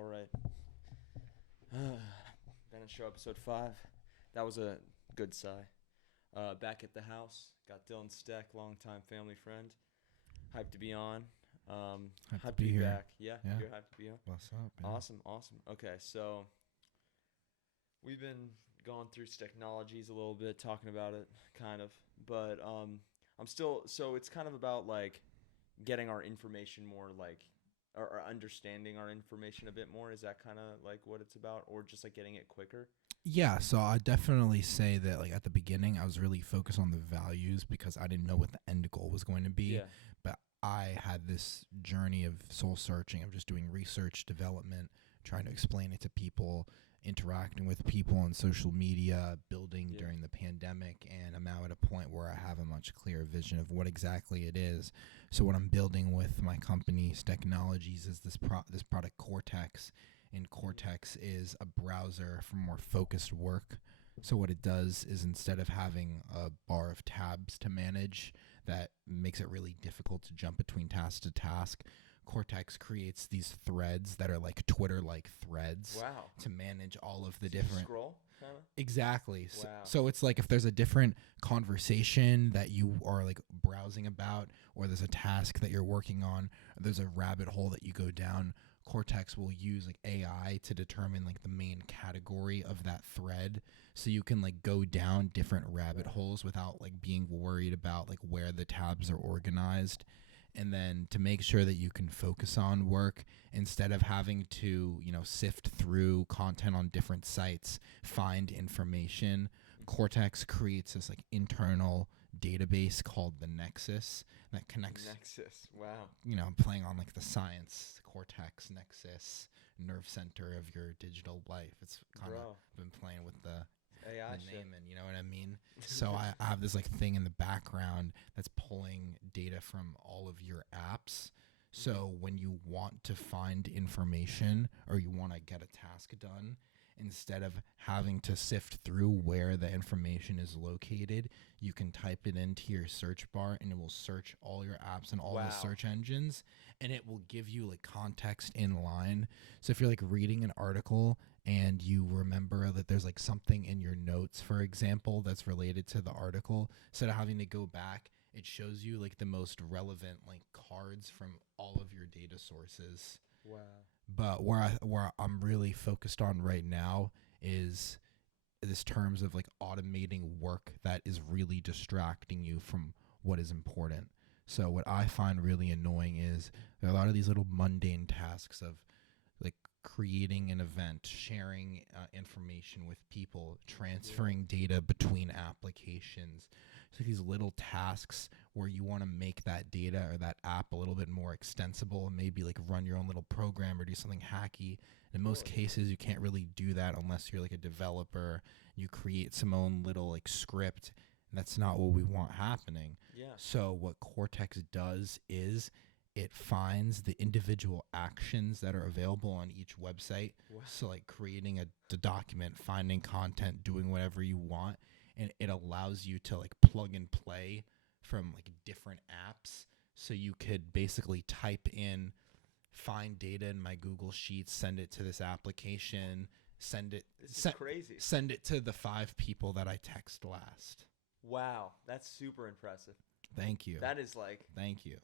All right. Bennett Show episode 5. That was a good sigh. Back at the house. Got Dylan Steck, longtime family friend. Hyped to be on. Hyped Hyped to be here. back. Yeah, Yeah. you're hyped to be on. What's up, man? Awesome. Okay, so we've been going through Stecknologies a little bit, talking about it, kind of. But I'm still, so it's kind of about like getting our information more like, or understanding our information a bit more. Is that kind of like what it's about, or just like getting it quicker? Yeah, so I definitely say that like at the beginning I was really focused on the values because I didn't know what the end goal was going to be. Yeah. But I had this journey of soul searching, of just doing research, development, trying to explain it to people, interacting with people on social media, building Yeah. during the pandemic, and I'm now at a point where I have a much clearer vision of what exactly it is. So what I'm building with my company, Stecknologies, is this product Cortex, and Cortex is a browser for more focused work. So what it does is instead of having a bar of tabs to manage that makes it really difficult to jump between task to task, Cortex creates these threads that are like Twitter-like threads Wow. to manage all of the So you different. scroll, kind of. Exactly. Wow. So it's like if there's a different conversation that you are like browsing about, or there's a task that you're working on, or there's a rabbit hole that you go down, Cortex will use like AI to determine like the main category of that thread. So you can like go down different rabbit holes without like being worried about like where the tabs are organized. And then to make sure that you can focus on work instead of having to, sift through content on different sites, find information, Cortex creates this like internal database called the Nexus that connects, Nexus. Wow. playing on like the science, Cortex, Nexus, nerve center of your digital life. It's kind of been playing with the AI the shit. name, and you know what I mean? So I have this like thing in the background that's pulling data from all of your apps. So when you want to find information or you want to get a task done, instead of having to sift through where the information is located, you can type it into your search bar and it will search all your apps and all the search engines, and it will give you like context in line. So if you're like reading an article and you remember that there's like something in your notes, for example, that's related to the article, instead of having to go back, it shows you like the most relevant like cards from all of your data sources. Wow. But where I'm really focused on right now is this terms of like automating work that is really distracting you from what is important. So what I find really annoying is there are a lot of these little mundane tasks of like creating an event, sharing information with people, transferring data between applications. So these little tasks where you want to make that data or that app a little bit more extensible and maybe like run your own little program or do something hacky. In most cases, you can't really do that unless you're like a developer. You create some own little like script. And that's not what we want happening. Yeah. So what Cortex does is it finds the individual actions that are available on each website. Wow. So like creating a document, finding content, doing whatever you want. And it allows you to like plug and play from like different apps. So you could basically type in, find data in my Google Sheets, send it to this application, This is crazy. send it to the 5 people that I text last. Wow, that's super impressive. Thank you. That is like Thank you.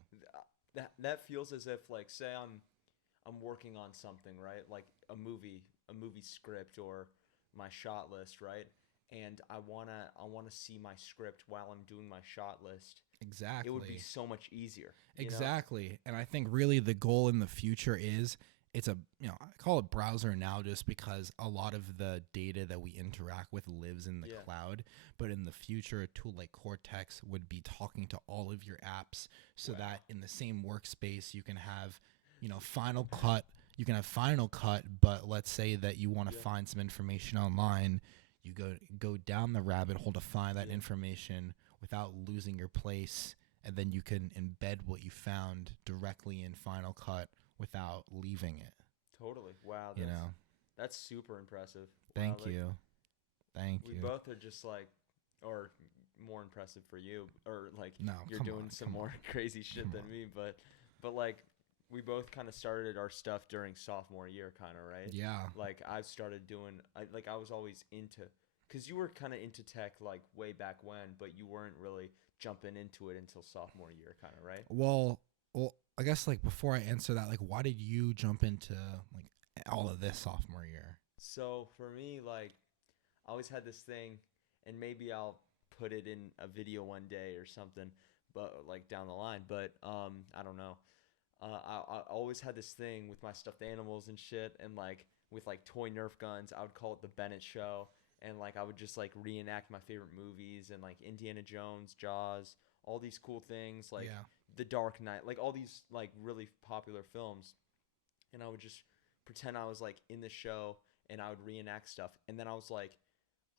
that feels as if like say I'm working on something, right? Like a movie script or my shot list, right? And I wanna see my script while I'm doing my shot list. Exactly. It would be so much easier. Exactly. And I think really the goal in the future is it's a, I call it browser now just because a lot of the data that we interact with lives in the cloud. But in the future, a tool like Cortex would be talking to all of your apps so that in the same workspace you can have, Final Cut. You can have Final Cut, but let's say that you want to find some information online. You go down the rabbit hole to find that information without losing your place, and then you can embed what you found directly in Final Cut without leaving it. Totally. Wow. That's super impressive. Thank you. We both are just like, or more impressive for you, or like No, you're doing some more crazy shit than me, but like we both kind of started our stuff during sophomore year, kind of, right? Yeah. Like I started doing, I was always into, cause you were kind of into tech like way back when, but you weren't really jumping into it until sophomore year, kind of, right? Well, I guess like before I answer that, like why did you jump into like all of this sophomore year? So for me, like I always had this thing, and maybe I'll put it in a video one day or something, but like down the line. But I don't know. I always had this thing with my stuffed animals and shit, and like with like toy Nerf guns, I would call it the BENNETT Show, and like I would just like reenact my favorite movies and like Indiana Jones, Jaws, all these cool things, like Yeah. The Dark Knight, like all these like really popular films, and I would just pretend I was like in the show and I would reenact stuff, and then I was like,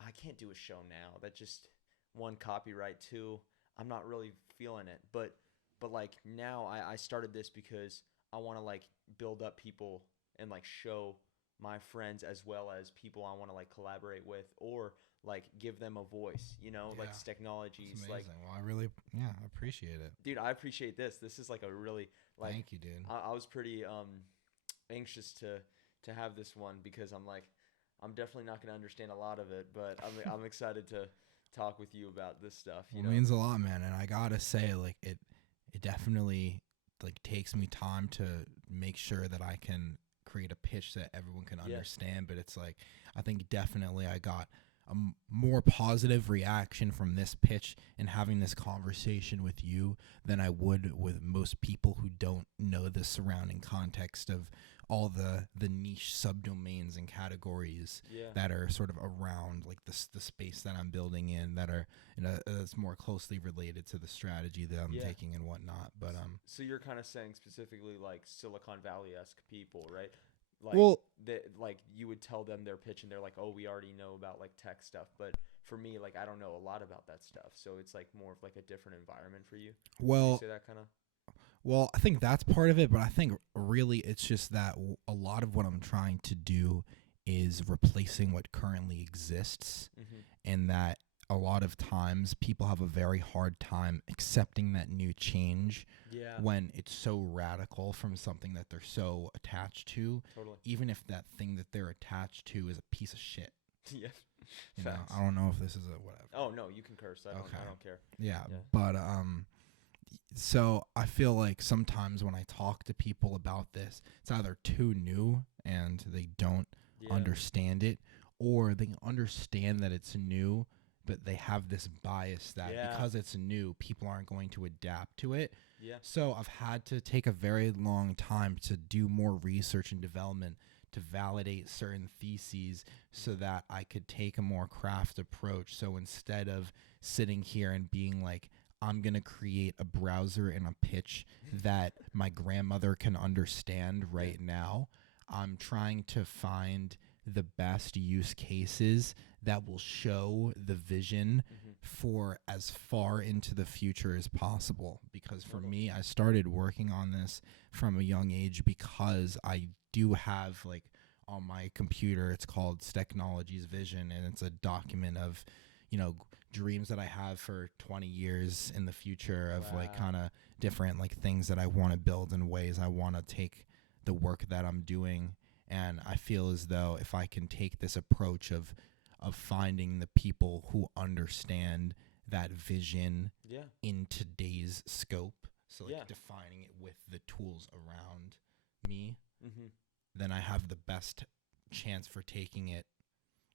I can't do a show now. That just one copyright, two, I'm not really feeling it, but like now I started this because I want to like build up people and like show my friends as well as people I want to like collaborate with or like give them a voice, you know, like Yeah. It's Stecknologies. amazing. Like, Well, I really, yeah, I appreciate it. dude, I appreciate this. This is like a really like Thank you, dude. I was pretty anxious to have this one because I'm like I'm definitely not going to understand a lot of it, but I'm excited to talk with you about this stuff. You It know, means a lot, man. And I gotta say, like it definitely like takes me time to make sure that I can create a pitch that everyone can Yeah. understand. But it's like I think definitely I got a more positive reaction from this pitch and having this conversation with you than I would with most people who don't know the surrounding context of all the niche subdomains and categories yeah. that are sort of around like the space that I'm building in that are that's more closely related to the strategy that I'm Yeah. taking and whatnot. But So you're kind of saying specifically like Silicon Valley-esque people, right? Like well, like you would tell them their pitch and they're like, "Oh, we already know about like tech stuff." But for me, like I don't know a lot about that stuff. So it's like more of like a different environment for you. Would you well, say that kind of? well, I think that's part of it, but I think really it's just that a lot of what I'm trying to do is replacing what currently exists, Mm-hmm. and that a lot of times people have a very hard time accepting that new change Yeah. when it's so radical from something that they're so attached to, Totally. even if that thing that they're attached to is a piece of shit. Yeah. You know, Facts. I don't know if this is a whatever. Oh no, you can curse. I Okay. don't care. Yeah, Yeah. but so I feel like sometimes when I talk to people about this, it's either too new and they don't Yeah. understand it, or they understand that it's new, but they have this bias that Yeah. because it's new, people aren't going to adapt to it. Yeah. So I've had to take a very long time to do more research and development to validate certain theses so that I could take a more craft approach. So instead of sitting here and being like, I'm going to create a browser and a pitch that my grandmother can understand right now, I'm trying to find the best use cases that will show the vision Mm-hmm. for as far into the future as possible. Because for Totally. me, I started working on this from a young age because I do have like on my computer, it's called Stecknologies Vision, and it's a document of, you know, dreams that I have for 20 years in the future of like Wow. kind of different like things that I want to build and ways I want to take the work that I'm doing. And I feel as though if I can take this approach of finding the people who understand that vision Yeah. in today's scope, so like Yeah. defining it with the tools around me, Mm-hmm. then I have the best chance for taking it,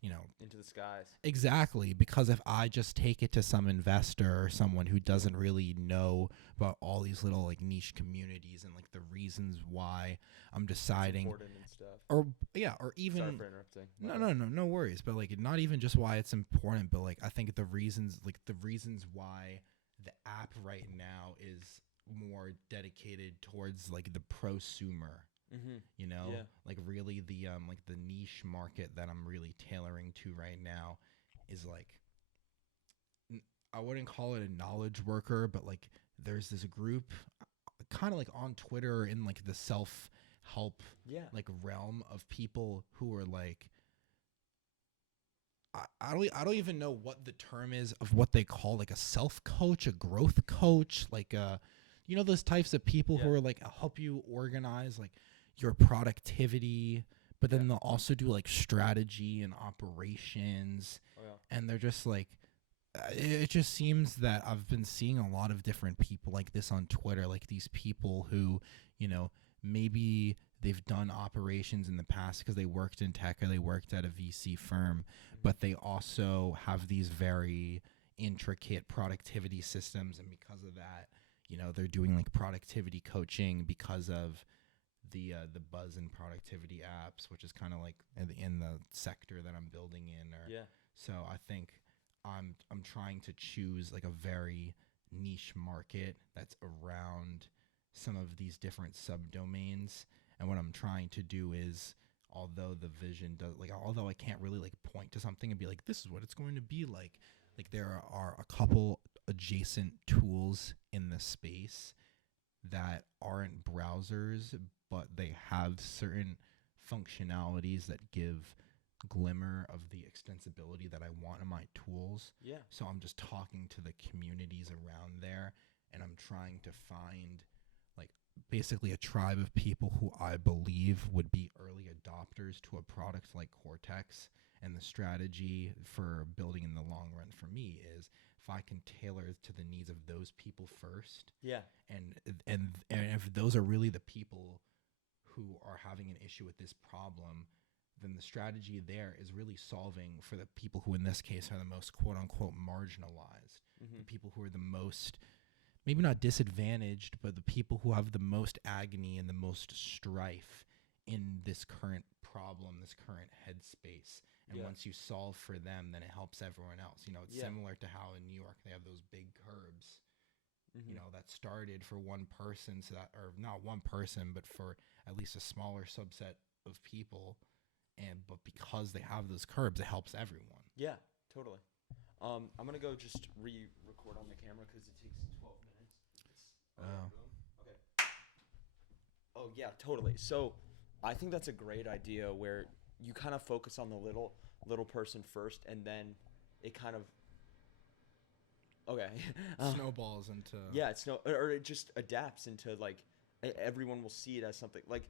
you know, Into the skies. exactly. Because if I just take it to some investor or someone who doesn't really know about all these little like niche communities and like the reasons why I'm It's deciding, important and stuff. or yeah, or even Sorry for interrupting. no worries, but like not even just why it's important, but like I think the reasons why the app right now is more dedicated towards like the prosumer, Mm-hmm. you know, Yeah. like really the niche market that I'm really tailoring to right now is like I wouldn't call it a knowledge worker, but like there's this group kind of like on Twitter in like the self help Yeah. like realm of people who are like I don't even know what the term is of what they call like a self coach, a growth coach, like a you know those types of people who Yeah. are like help you organize like your productivity, but then Yeah. they'll also do like strategy and operations, Oh yeah. and they're just like it just seems that I've been seeing a lot of different people like this on Twitter, like these people who, you know, maybe they've done operations in the past because they worked in tech or they worked at a VC firm, but they also have these very intricate productivity systems, and because of that, you know, they're doing like productivity coaching because of the buzz and productivity apps, which is kind of like in the sector that I'm building in. Or Yeah. so I think I'm trying to choose like a very niche market that's around some of these different subdomains. And what I'm trying to do is, although the vision does like, although I can't really like point to something and be like, this is what it's going to be like there are a couple adjacent tools in the space that aren't browsers, but they have certain functionalities that give glimmer of the extensibility that I want in my tools. Yeah. So I'm just talking to the communities around there, and I'm trying to find like basically a tribe of people who I believe would be early adopters to a product like Cortex. And the strategy for building in the long run for me is if I can tailor it to the needs of those people first, Yeah. and if those are really the people who are having an issue with this problem, then the strategy there is really solving for the people who in this case are the most quote unquote marginalized, the people who are the most maybe not disadvantaged, but the people who have the most agony and the most strife in this current problem, this current headspace. And Yeah. once you solve for them, then it helps everyone else. You know, it's Yeah. similar to how in New York they have those big curbs, Mm-hmm. you know, that started for one person, so that, or not one person, but for at least a smaller subset of people. But because they have those curbs, it helps everyone. Yeah, totally. I'm gonna go just re-record on the camera because it takes 12 minutes. Okay. Oh yeah, totally. So, I think that's a great idea where you kind of focus on the little person first, and then it kind of okay. Snowballs into Yeah, it's no, or it just adapts into like everyone will see it as something like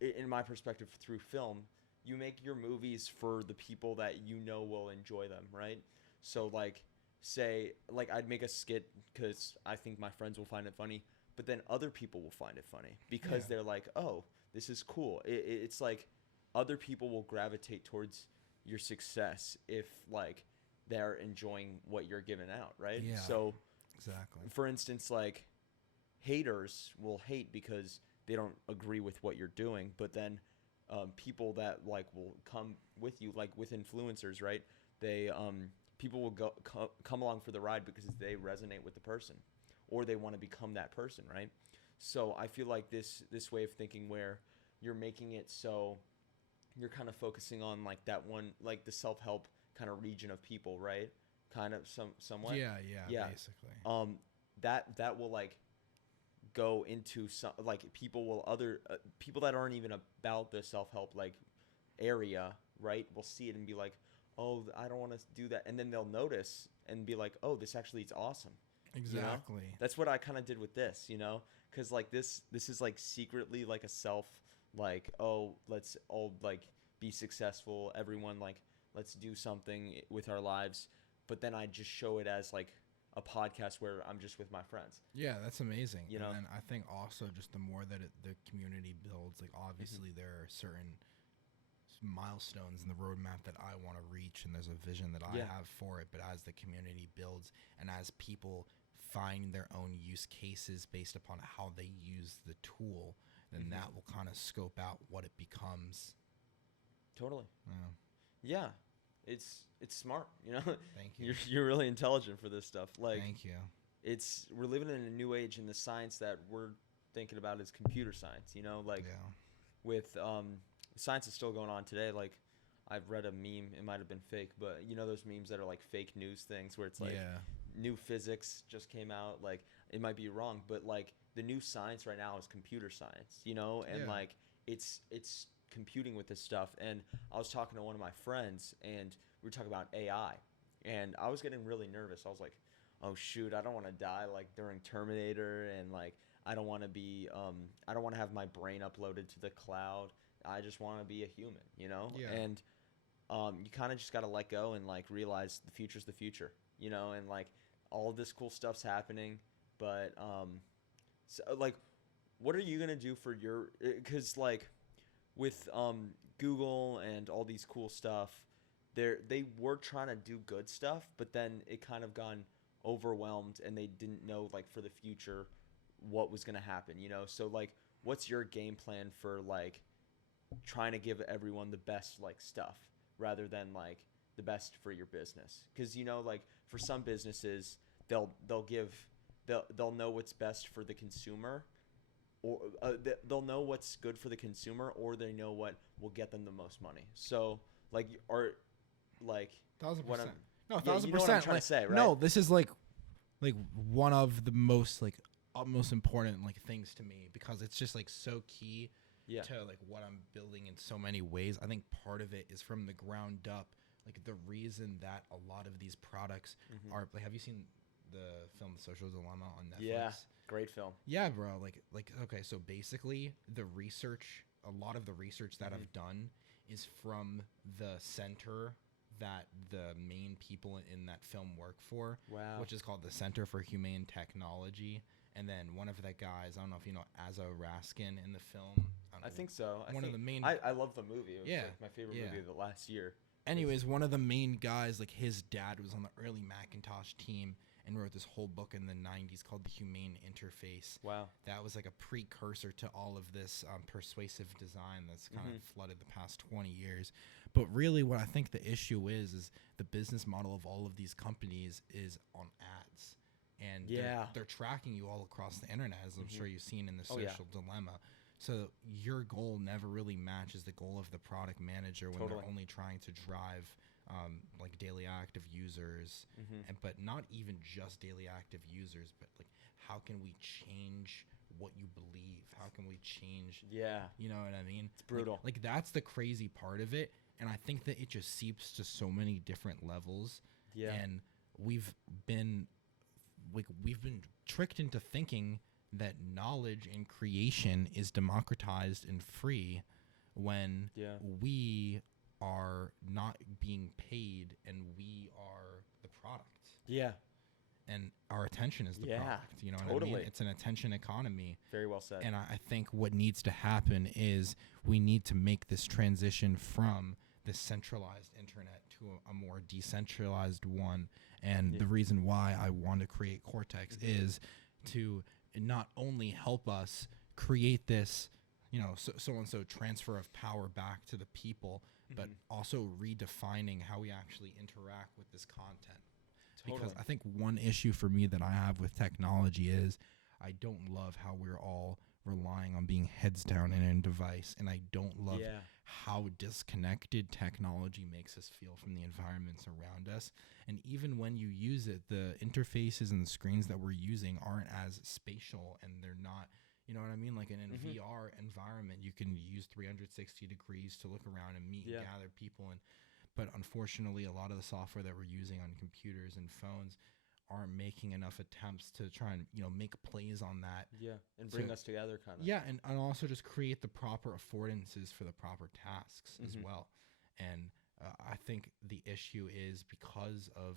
in my perspective through film. You make your movies for the people that you know will enjoy them, right? So like say like I'd make a skit because I think my friends will find it funny, but then other people will find it funny because Yeah. they're like, oh, this is cool. It's like other people will gravitate towards your success if like they're enjoying what you're giving out, right? Yeah. So Exactly. for instance, like haters will hate because they don't agree with what you're doing, but then people that like will come with you, like with influencers, right? They people will come along for the ride because they resonate with the person, or they want to become that person, right? So I feel like this way of thinking where you're making it so you're kind of focusing on like that one, like the self help kind of region of people, right? Kind of somewhat. Yeah, basically. That will like go into some like people will other people that aren't even about the self-help like area, right, will see it and be like, oh, I don't want to do that, and then they'll notice and be like, oh, this actually is awesome. Exactly. You know? That's what I kind of did with this, you know, because like this is like secretly like a self like, oh, let's all like be successful, everyone, like let's do something with our lives, but then I just show it as like a podcast where I'm just with my friends. Yeah, that's amazing. You know? And then I think also just the more that the community builds, like obviously there are certain milestones in the roadmap that I want to reach, and there's a vision that I have for it. But as the community builds and as people find their own use cases based upon how they use the tool, then that will kind of scope out what it becomes. Totally. Yeah. Yeah. It's smart, you know. Thank you. You're really intelligent for this stuff. Like, thank you. We're living in a new age, and the science that we're thinking about is computer science. You know, like with science is still going on today. Like, I've read a meme. It might have been fake, but you know those memes that are like fake news things where it's like new physics just came out. Like, it might be wrong, but like the new science right now is computer science. You know, and like it's computing with this stuff. And I was talking to one of my friends, and we were talking about AI, and I was getting really nervous. I was like, oh shoot, I don't want to die like during Terminator, and like I don't want to be I don't want to have my brain uploaded to the cloud. I just want to be a human, you know? Yeah. And you kind of just got to let go and like realize the future's the future, you know, and like all of this cool stuff's happening, but so, like what are you going to do for your cuz like with Google and all these cool stuff, they were trying to do good stuff, but then it kind of gone overwhelmed and they didn't know like for the future what was going to happen, you know? So like what's your game plan for like trying to give everyone the best like stuff rather than like the best for your business? Cuz you know like for some businesses they'll know what's best for the consumer, or they'll know what's good for the consumer, or they know what will get them the most money. So like or like 1,000%. what I'm No, yeah, 1,000%. you know what I'm trying like, to say, right? No, this is like one of the most like utmost important like things to me, because it's just like so key Yeah. to like what I'm building in so many ways. I think part of it is from the ground up. Like the reason that a lot of these products are like, have you seen the film The Social Dilemma on Netflix? Yeah, great film. Yeah, bro. Like okay, so basically a lot of the research that I've done is from the center that the main people in that film work for, Wow. which is called the Center for Humane Technology. And then one of the guys, I don't know if you know Azo Raskin in the film. I think so. One of the main. I love the movie. It was Yeah, like my favorite yeah. movie of the last year. Anyways, one of the main guys, like his dad was on the early Macintosh team and wrote this whole book in the 90s called The Humane Interface. Wow. That was like a precursor to all of this persuasive design that's kind of flooded the past 20 years. But really what I think the issue is the business model of all of these companies is on ads. And they're tracking you all across the internet, as I'm sure you've seen in the Social Dilemma. So your goal never really matches the goal of the product manager when they're only trying to drive like daily active users, but not even just daily active users, but like how can we change what you believe? How can we change? Yeah. You know what I mean? It's brutal. Like that's the crazy part of it. And I think that it just seeps to so many different levels. Yeah. And we've been tricked into thinking that knowledge and creation is democratized and free when we are not being paid and we are the product. Yeah. And our attention is the product. You know what I mean? It's an attention economy. Very well said. And I think what needs to happen is we need to make this transition from the centralized internet to a more decentralized one. And the reason why I want to create Cortex is to not only help us create this, you know, so and so transfer of power back to the people, but also redefining how we actually interact with this content. Because I think one issue for me that I have with technology is I don't love how we're all relying on being heads down in a device, and I don't love how disconnected technology makes us feel from the environments around us. And even when you use it, the interfaces and the screens that we're using aren't as spatial, and they're not, you know what I mean? Like in a VR environment, you can use 360 degrees to look around and meet and gather people. But unfortunately, a lot of the software that we're using on computers and phones aren't making enough attempts to try and, you know, make plays on that. Yeah, and bring us together kind of. Yeah, and also just create the proper affordances for the proper tasks as well. And I think the issue is because of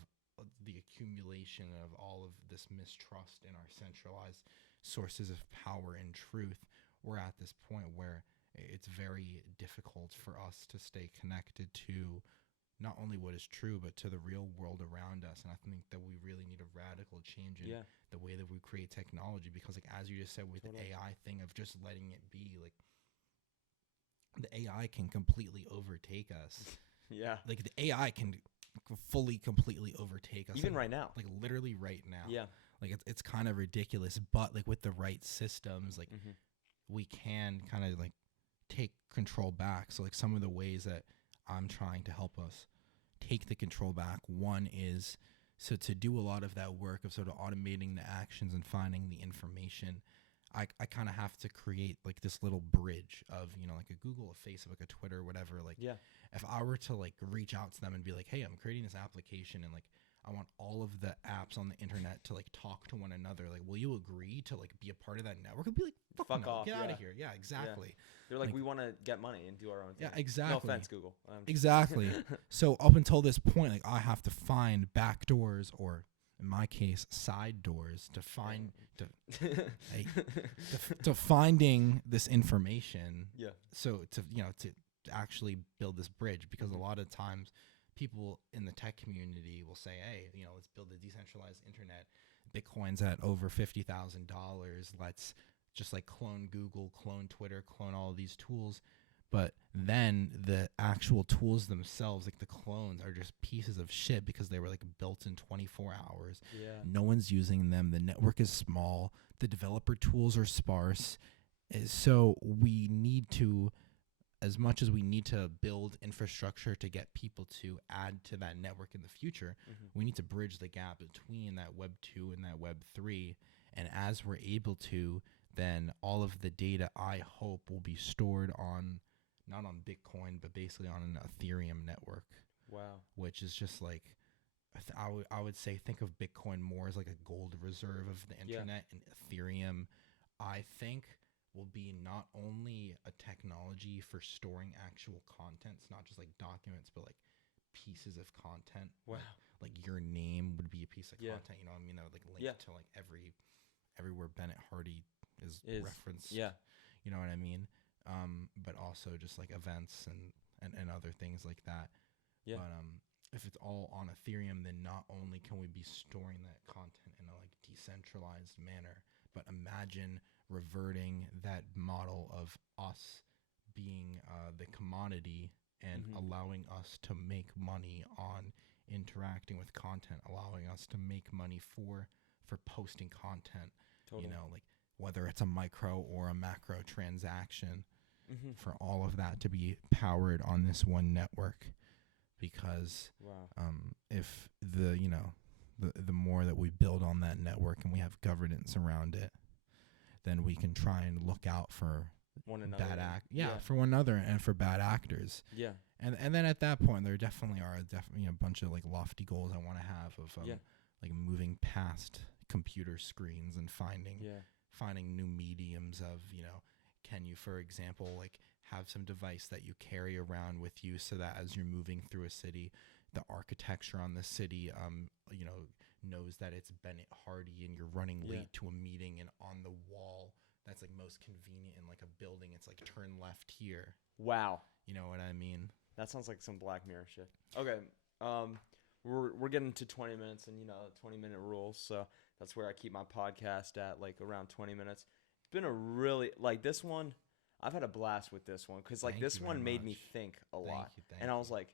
the accumulation of all of this mistrust in our centralized sources of power and truth, we're at this point where it's very difficult for us to stay connected to not only what is true, but to the real world around us. And I think that we really need a radical change in the way that we create technology, because like, as you just said with the AI thing of just letting it be, like the AI can completely overtake us. Yeah. Like the AI can completely overtake us. Even like, right now. Like literally right now. Yeah. Like it's kind of ridiculous, but like with the right systems, like we can kind of like take control back. So like some of the ways that I'm trying to help us take the control back, one is so to do a lot of that work of sort of automating the actions and finding the information. I kind of have to create like this little bridge of, you know, like a Google, a Facebook, a Twitter, whatever. Like if I were to like reach out to them and be like, hey, I'm creating this application and like I want all of the apps on the internet to like talk to one another. Like, will you agree to like be a part of that network? I'd be like, fuck no, off. get out Yeah. of here. Yeah, exactly. Yeah. They're like, we want to get money and do our own thing. Yeah, exactly. No offense, Google. Exactly. So up until this point, like I have to find back doors, or in my case, side doors to find to finding this information. Yeah. So to actually build this bridge, because a lot of times people in the tech community will say, hey, let's build a decentralized internet. Bitcoin's at over $50,000. Let's just like clone Google, clone Twitter, clone all of these tools. But then the actual tools themselves, like the clones, are just pieces of shit because they were like built in 24 hours. Yeah. No one's using them. The network is small. The developer tools are sparse. So we need to, as much as we need to build infrastructure to get people to add to that network in the future, we need to bridge the gap between that Web 2 and that Web 3. And as we're able to, then all of the data, I hope, will be stored on, not on Bitcoin, but basically on an Ethereum network. Wow. Which is just like, I would say, think of Bitcoin more as like a gold reserve of the internet. And Ethereum, I think, will be not only a technology for storing actual contents, not just like documents, but like pieces of content. Wow. Like your name would be a piece of content, that would like link to like everywhere Bennett Hardy is referenced. Yeah. You know what I mean? But also just like events and other things like that. Yeah. But if it's all on Ethereum, then not only can we be storing that content in a like decentralized manner, but imagine reverting that model of us being the commodity and allowing us to make money on interacting with content, allowing us to make money for posting content. Totally. Like whether it's a micro or a macro transaction, for all of that to be powered on this one network. Because if the more that we build on that network and we have governance around it, then we can try and look out for one another. For one another and for bad actors. Yeah. And then at that point, there definitely are a bunch of like lofty goals I want to have of like moving past computer screens and finding new mediums of, can you, for example, like have some device that you carry around with you so that as you're moving through a city, the architecture on the city, knows that it's Bennett Hardy and you're running late to a meeting, and on the wall that's like most convenient in like a building, it's like turn left here. Wow. You know what I mean? That sounds like some Black Mirror shit. Okay. We're getting to 20 minutes and 20-minute rules, so that's where I keep my podcast at, like around 20 minutes. It's been a really, like, this one, I've had a blast with this one because like this one made me think a lot. And I was like,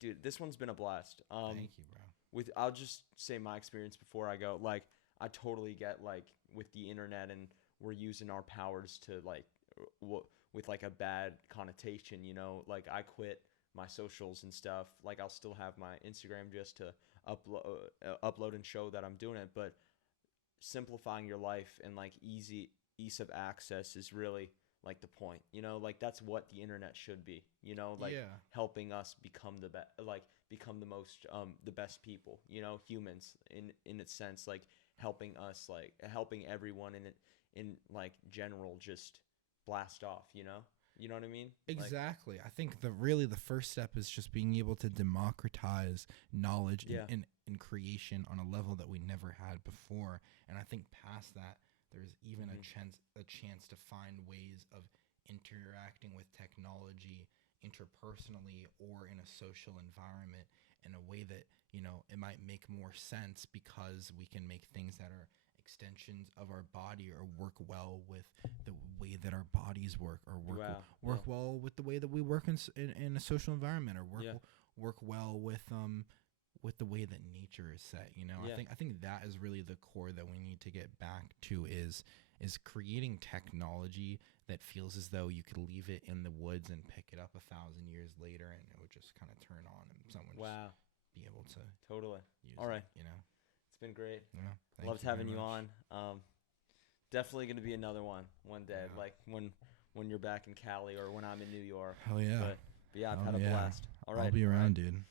dude, this one's been a blast. Thank you, bro. I'll just say my experience before I go. Like, I totally get, like, with the internet and we're using our powers to, like, with, like, a bad connotation, Like, I quit my socials and stuff. Like, I'll still have my Instagram just to upload and show that I'm doing it. But simplifying your life and, like, ease of access is really, like, the point. Like, that's what the internet should be. Like, helping us become become the most the best people, humans in its sense, like helping us, like helping everyone in like general just blast off, you know what I mean? Exactly. I think the first step is just being able to democratize knowledge and creation on a level that we never had before. And I think past that, there's even a chance to find ways of interacting with technology interpersonally or in a social environment in a way that, it might make more sense because we can make things that are extensions of our body or work well with the way that our bodies work, or work well with the way that we work in a social environment, or work well with the way that nature is set. I think that is really the core that we need to get back to is creating technology that feels as though you could leave it in the woods and pick it up 1,000 years later and it would just kind of turn on and someone just be able to totally use all right it, It's been great. Loved having you on. Definitely going to be another one day, like when you're back in Cali or when I'm in New York. Hell yeah. But yeah, I've had a blast. All right, I'll be around, dude.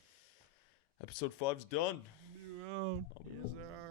Episode 5's done. See you around. I'll be Yes, around. sir.